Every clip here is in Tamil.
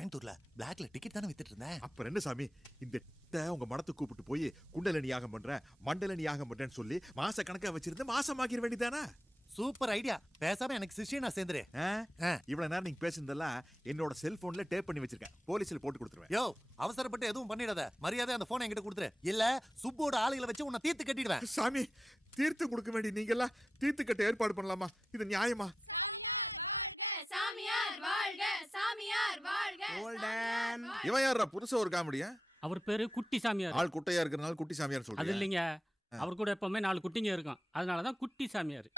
கோயம்புத்தூர்ல பிளாக்ல டிக்கெட் தானே வித்துட்டு இருந்தேன். அப்புறம் என்ன சாமி, இந்த உங்க மனத்தை கூப்பிட்டு போய் குண்டலனி யாகம் பண்றேன் மண்டலனி யாகம் பண்றேன்னு சொல்லி மாச கணக்கா வச்சிருந்து மாசமாக்கிற வேண்டியதானே? Super idea. பேசாம எனக்கு சிஷ்யனா சேர்ந்துரு. இவ்வளவு நேரம் நீங்க பேசுனதெல்லாம் என்னோட செல்போன்ல டேப் பண்ணி வச்சிருக்கேன். போலீஸ்ல போட்டு கொடுத்துருவேன். யோ, அவசரப்பட்டு எதுவும் பண்ணிடாத. மரியாதை அந்த போனை என்கிட்ட கொடுத்துரு. இல்ல சுப்போட ஆளுகளை வச்சு உன்னை தீர்த்து கட்டிடுவேன். சாமி, தீர்த்து கொடுக்க வேண்டிய நீங்க எல்லாம் தீர்த்து கட்ட ஏற்பாடு பண்ணலாமா? இது நியாயமா? சாமியார் வாழ்க, சாமியார் வாழ்க. இவன் யாரா புதுசா ஒரு காமெடியா? அவர் பேரு குட்டி சாமியார். ஆள் குட்டையா இருக்கிறனால குட்டி சாமியார் சொல்றீங்க? அது இல்லைங்க, அவர் கூட எப்பவுமே 4 குட்டிங்க இருக்கும், அதனாலதான் குட்டி சாமியார்.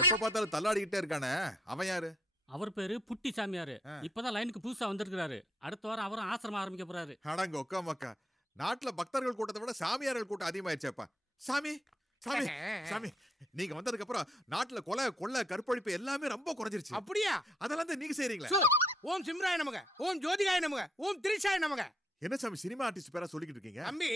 எப்ப பார்த்தாலும் தள்ளாடிக்கிட்டே இருக்கானே, அவன் யாரு? அவர் பேரு புட்டி சாமியார். இப்பதான் லைனுக்கு புதுசா வந்திருக்காரு. அடுத்த வாரம் அவரும் ஆசிரமம் ஆரம்பிக்க போறாரு. அடங்க ஒக்கா மக்கா, நாட்டுல பக்தர்கள் கூட்டத்தை விட சாமியார்கள் கூட்டம் அதிகமாயிடுச்சேப்பா. சாமி சாமி சாமி, நீங்க வந்ததுக்கு அப்புறம் நாட்டுல கொலை கொள்ளை கற்பழிப்பு எல்லாமே ரொம்ப குறைஞ்சிருச்சு. அப்படியா? அதெல்லாம் நீங்க செய்றீங்களா? ஓம் சிம்ராய நமக, ஓம் ஜோதிகாய நமக, ஓம் திரிஷாய நமக. என்ன சாமி சினிமா ஆர்டிஸ்ட் பேரா சொல்லிக்கிட்டு இருக்கீங்க? தம்பி,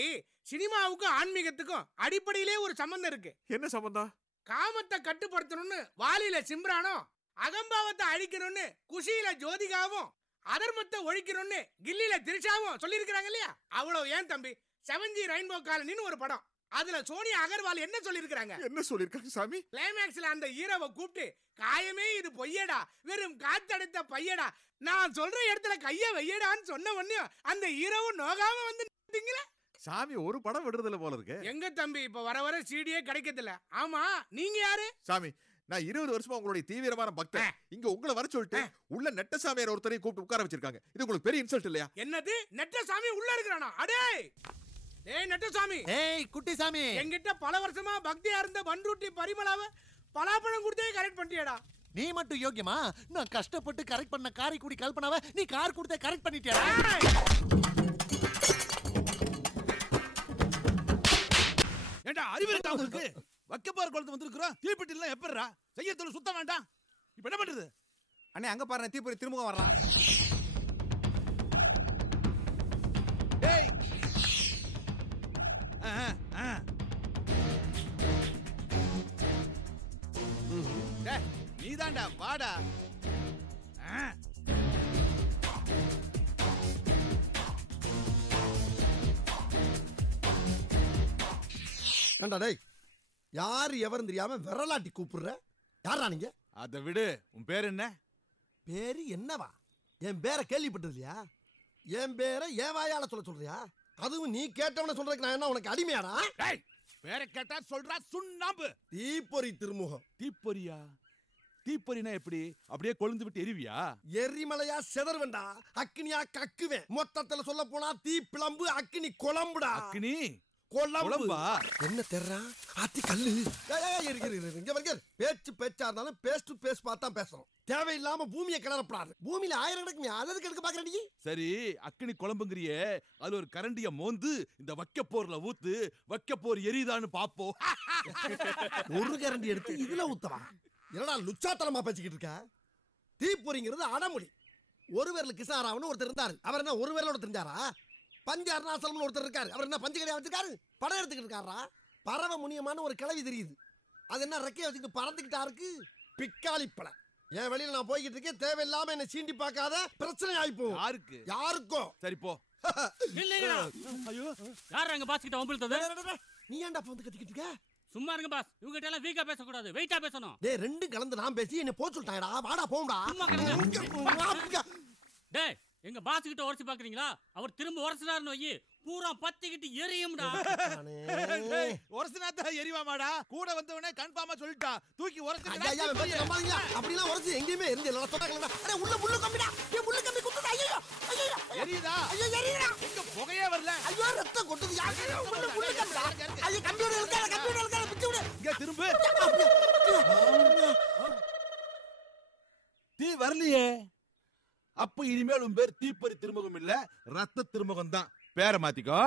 சினிமாவுக்கும் ஆன்மீகத்துக்கும் அடிப்படையிலே ஒரு சம்பந்தம் இருக்கு. என்ன சம்பந்தம்? காமத்தை கட்டுப்படுத்தணும்னு வாலியில சிம்ரானும், அகம்பாவத்தை அழிக்கணும்னு குஷியில ஜோதிகாவும், அதர்மத்தை ஒழிக்கணும்னு கில்லியில திரிஷாவும் சொல்லி இருக்கிறாங்க இல்லையா? அவ்வளவு ஏன் தம்பி, 7G ரெயின்போ காலனின்னு ஒரு படம், அதுல சோனியா அகர்வால் என்ன சொல்லிருக்காங்க? என்ன சொல்லிருக்காங்க சாமி? கிளைமேக்ஸ்ல அந்த ஹீரோவை கூப்பிட்டு, காயமே இது பொய்யடா, வெறும் காத்தடைத்த பையடா, நான் சொல்ற இடத்துல கைய வையடான்னு சொன்ன உடனே அந்த ஹீரோவும் நோகாம வந்து நின்னுட்டீங்களே. சாமி ஒரு படம் விடுறதுல போல இருக்கு. எங்க தம்பி, இப்ப வர வர சீடியே கிடைக்கிறதில்ல. ஆமா, நீங்க யாரு? சாமி, நான் 20 வருஷமா உங்களுடைய தீவிரமான பக்தன். இங்க உங்களை வர சொல்லிட்டு உள்ள நெட்ட சாமியார் ஒருத்தரையும் கூப்பிட்டு உட்கார வச்சிருக்காங்க. இது உங்களுக்கு பெரிய இன்சல்ட் இல்லையா? என்னது, நெட்ட சாமி உள்ள இருக்கிறானா? அடே ஏய் நெட்டசாமி. ஏய் குட்டி சாமி, என்கிட்ட பல வருஷமா பக்தியா இருந்த பண்ருட்டி பரிமளாவை பலாப்பழம் கொடுத்தே கரெக்ட் பண்ணிட்டியடா. நீ மட்டும் யோக்கியமா? நான் கஷ்டப்பட்டு கரெக்ட் பண்ண காரைக்குடி கல்பனாவை நீ கார் கொடுத்தே கரெக்ட் பண்ணிட்டியா? ஏண்டா அறிவு இருக்கா உங்களுக்கு? வக்கப்பார் குளத்து வந்திருக்கிறோம், தீப்பெட்டி எல்லாம் எப்பறா செய்யறதுல சுத்த வேண்டாம். இப்ப என்ன பண்றது? அண்ணே அங்க பாருங்க, தீப்பொறி திருமுகம் வர்றான். டேய் நீதான்டா, வாடா. ஏண்டா டேய், யாரு எவரும் தெரியாம விரலாட்டி கூப்பிடுற? யாரா நீங்க? அதை விடு, உன் பேர் என்ன? பேரு என்னவா? என் பேரை கேள்விப்பட்டது இல்லையா? என் பேரை ஏன் வாயால சொல்றியா? அதுவும் நீ கேட்டவன சொல்றதுக்கு நான் என்ன உனக்கு அடிமையாடா? பேரை கேட்டா சொல்றா சுண்ணாம்பு. தீப்பொறி திருமுகம். தீப்பொறியா? தீப்பொறினா எப்படி? அப்படியே கொழுந்து விட்டு எரிவியா? எரிமலையா செதறுவேண்டா, அக்னியா கக்குவேன். மொத்தத்துல சொல்ல போனா தீ பிளம்பு, அக்னி குழம்புடா. அக்னி குழம்பா? என்ன தெர்றா? ஆத்தி கல்லு. இங்க வருங்க, பேச்சு பேச்சா இருந்தாலும் பேஸ்ட் பேஸ்ட் பார்த்தா பேசணும். தேவையில்லாம பூமியை கிளறப்படாது. பூமியில 1000 கிடக்குமே, அதற்கு எடுக்க பாக்குற நீ? சரி, அக்னி குழம்புங்கிறியே, அது ஒரு கரண்டிய மோந்து இந்த வக்கப்போர்ல ஊத்து, வக்கப்போர் எரியுதான்னு பாப்போம். ஒரு கரண்டி எடுத்து இதுல ஊத்தவா? என்னடா லுச்சாத்தனமா பேசிக்கிட்டு இருக்க? தீப்பொறிங்கிறது அடமொழி. ஒரு விரல் கிருஷ்ணாராவன் ஒருத்தர் இருந்தாரு, அவர் என்ன ஒரு விரலோட தெரிஞ்சாரா? பஞ்ச அருணாசலம் ஒருத்தர் இருக்காரு, அவர் என்ன பஞ்ச கடையா வச்சிருக்காரு? படம் எடுத்துக்கிட்டு இருக்காரா? பறவை முனியமான ஒரு கிளவி தெரியுது, அது என்ன ரெக்கைய வச்சுக்கிட்டு பறந்துகிட்டா இருக்கு? பிக்காளி பழ. என் வெளியில நான் போய்கிட்டு இருக்கேன், தேவையில்லாம என்ன சீண்டி பார்க்காத, பிரச்சனை ஆயிப்போம். யாருக்கு? யாருக்கும். சரி போ. ஐயோ, யார் அங்க பாஸ் கிட்ட வம்பிழுத்தது? நீ ஏன்டா வந்து கத்திக்கிட்டு இருக்க? சும்மா இருங்க பாஸ், இவங்க கிட்ட எல்லாம் வீக்கா பேசக்கூடாது, வெயிட்டா பேசணும். டேய், ரெண்டும் கலந்து நான் பேசி என்ன போச்சு சொல்லிட்டாங்கடா. வாடா போம்டா. டேய், எங்க பாஸ் கிட்ட உரசி பாக்குறீங்களா? அவர் திரும்ப உரசினாருன்னு வை, பூரா பத்திக்கிட்டு எரியும்டா. உரசினாத்தா எரிவாமாடா? கூட வந்தவனே கன்ஃபார்மா சொல்லிட்டா, தூக்கி உரசி. அப்படிலாம் உரசி எங்கேயுமே எரிஞ்சு உள்ள முள்ளு கம்பிடா. முள்ளு கம்பி குத்துடா. ஐயோ ஐயோ எரியுதா? ஐயோ எரியுடா. எங்க புகையே வரல? ஐயோ ரத்தம் கொட்டுது. முள்ளு கம்பிடா. ஐயோ கம்பியோட இருக்கா பிச்சு விடு. இங்க திரும்ப. தீ வரலையே. அப்ப இனிமேல் உன் பேர் தீப்பொறி திருமுகம் இல்ல, ரத்த திருமுகம் தான். பேரை மாத்திக்கோ.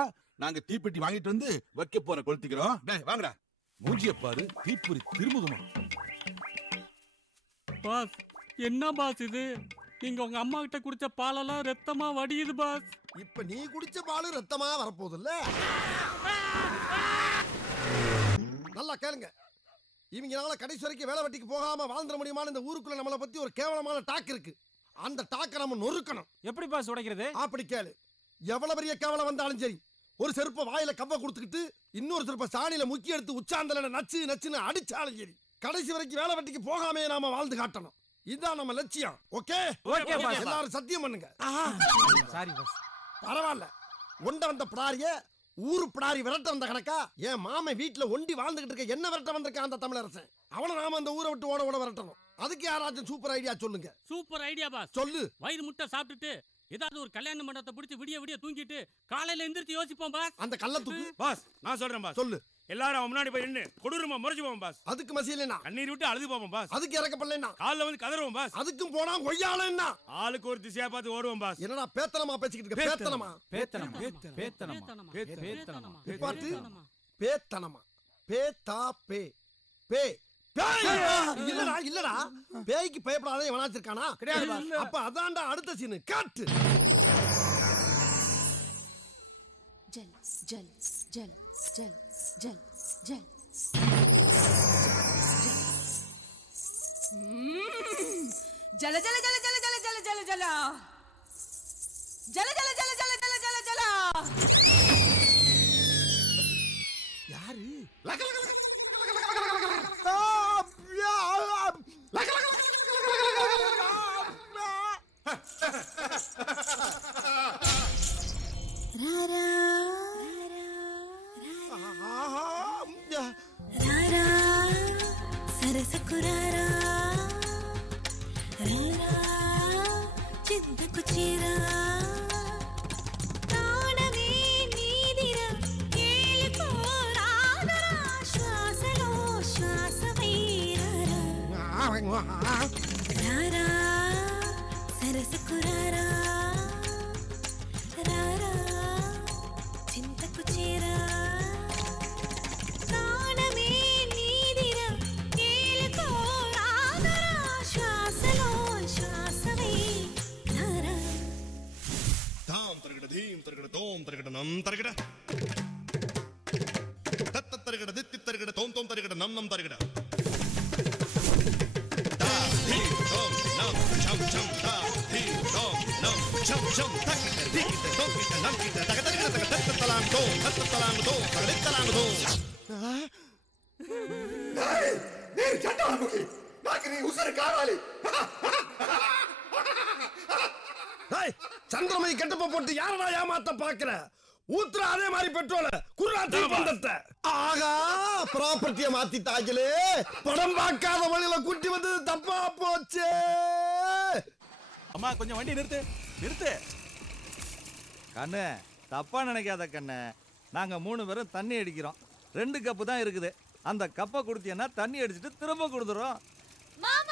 நாங்க தீப்பெட்டி வாங்கிட்டு வந்து வைக்க போற கொளுத்திக்கிறோம். டேய் வாங்கடா. மூஞ்சிய பாரு, தீப்பொறி திருமுகமா? பாஸ், என்ன பாஸ் இது? நீங்க உங்க அம்மா கிட்ட குடிச்ச பாலெல்லாம் ரத்தமா வடியுது பாஸ். இப்ப நீ குடிச்ச பால் ரத்தமா வரப்போகுது இல்ல? நல்லா கேளுங்க. இவங்களால கடைசி வரைக்கும் வேலை வெட்டிக்கு போகாம வாழ்ந்துட முடியுமான்னு இந்த ஊருக்குள்ள நம்மளை பத்தி ஒரு கேவலமான டாக் இருக்கு. அந்த டாக்க நம்ம நொறுக்கணும். எப்படி பாஸ் உடைக்கிறது? அப்படி கேளு. எவ்வளவு பெரிய கவலை வந்தாலும் சரி, ஒரு செருப்ப வாயில கவ்வ கொடுத்துக்கிட்டு இன்னொரு செருப்ப சாணியில முக்கி எடுத்து உச்சாந்தல நச்சு நச்சுன்னு அடிச்சாலும் சரி, கடைசி வரைக்கும் வேலை வெட்டிக்கு போகாமே நாம வாழ்ந்து காட்டணும். இதுதான் நம்ம லட்சியம். Okay okay boss. எல்லாரும் சத்தியம் பண்ணுங்க. Sorry boss. பரவாயில்ல. ஒண்ட வந்த பிடாரிய ஊரு பிடாரி விரட்ட வந்த கணக்கா என் மாமன் வீட்டுல ஒண்டி வாழ்ந்துகிட்டு இருக்க என்ன விரட்ட வந்திருக்கான் அந்த தமிழரசன். அவனை நாம அந்த ஊரை விட்டு ஓட விரட்டணும். அதுக்கு யாராச்சும் சூப்பர் ஐடியா சொல்லுங்க. Super idea boss. சொல்லு. வயிறு முட்டை சாப்பிட்டுட்டு ஏதாவது ஒரு கல்யாண மண்டபத்தை பிடிச்சி விடிய தூங்கிட்டு காலையில எந்திரிச்சு யோசிப்போம் பாஸ். அந்த கள்ள தூக்கு. பாஸ் நான் சொல்றேன் பாஸ். சொல்லு. எல்லாரும் அவன் முன்னாடி போய் நின்னு கொடூரமா முறைச்சு போவோம் பாஸ். அதுக்கு மசியலனா கண்ணீர் விட்டு அழுது போவோம் பாஸ். அதுக்கு இறக்கப்படலனா கால்ல வந்து கதறுவோம் பாஸ். அதுக்கும் போனா கொய்யாலன்னா ஆளுக்கு ஒரு திசையா பார்த்து ஓடுவோம் பாஸ். என்னடா பேத்தனமா பேசிக்கிட்டு இருக்க? பேத்தனமா பேத்தனமா பேத்தா பே பே இல்லடா இல்லடா, பேய்க்கு பயப்படாத எவனாச்சிருக்கானா? கிடையாது. அப்ப அதான்டா அடுத்த சீன். காட்டு. ஜல்ஸ் ஜல்ஸ் ஜல்ஸ் ஜல்ஸ் ஜல்ஸ் ஜல்ஸ் ஜல ஜல ஜல ஜல ஜல ஜல ஜல ஜல ஜல ஜல ஜல ஜல ஜல ஜல ஜல. யாரு? సరసకురారా రేరా చింతకు చీరా తానమే నీదిరా ఏలుకోరాదరా శ్వాసలో శ్వాసవైరారా రారా సరసకురారా రారా చింతకు చీరా தோம் தரகட நம் தரகட தத்த தரகட தித்தி தரகட தோம் தோம் தரகட நம் நம் தரகட தா தி தோம் நம் சம் சம் தா தி தோம் நம் சம் சம் தக் தி தி தோம் தி நம் தி தக தரகட தக தத்த தலாம் தோம் தத்த தலாம் தோம் தக தலாம் தோம். நீ சண்டால முகி நாக்கு நீ உசர காராலி. சந்திரமை கெட்டப்ப போட்டு யாரடா ஏமாத்த பாக்குற? ஊத்துற அதே மாதிரி பெட்ரோல குர்ராத்தி பந்தத்தை. ஆகா, ப்ராப்பர்ட்டிய மாத்திட்டாங்களே. படம் பார்க்காத வழியில குட்டி வந்தது தப்பா போச்சு. அம்மா கொஞ்சம் வண்டி நிறுத்து நிறுத்து. கண்ணு தப்பா நினைக்காத கண்ணு. நாங்க 3 பேரும் தண்ணி அடிக்கிறோம். 2 கப்பு தான் இருக்குது. அந்த கப்பை குடுத்தீங்கன்னா தண்ணி அடிச்சுட்டு திரும்ப கொடுத்துறோம். மாமா